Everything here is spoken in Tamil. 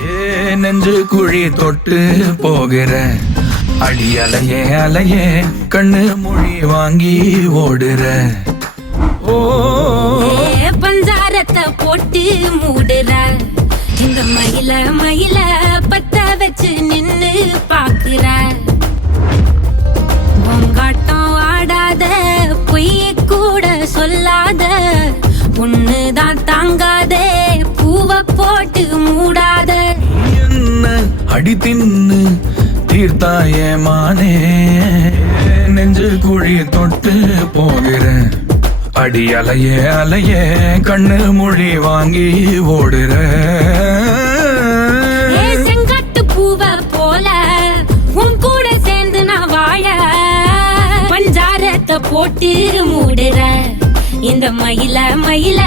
நெஞ்சு குழி தொட்டு போகிற அடி அலையே அலையே கண்ணு மொழி வாங்கி ஓடுற. ஓ பஞ்சாரத்தை போட்டு மூடுற இந்த மயில மயில பத்த வச்சு நின்னு பாக்குற. பொங்காட்டம் ஆடாத பொய்ய கூட சொல்லாத ஒண்ணுதான் தாங்காதே பூவை போட்டு மூடாத. என்ன அடி தின்னு தீர்த்தாயே மானே நெஞ்சு குழி தொட்டு போகிற அடி அலையே அலையே கண்ணு மொழி வாங்கி ஓடுற. செங்காட்டு பூவை போல உன் கூட சேர்ந்து நான் வாழ பஞ்சாரத்தை போட்டு மூடுற இந்த மயில மயில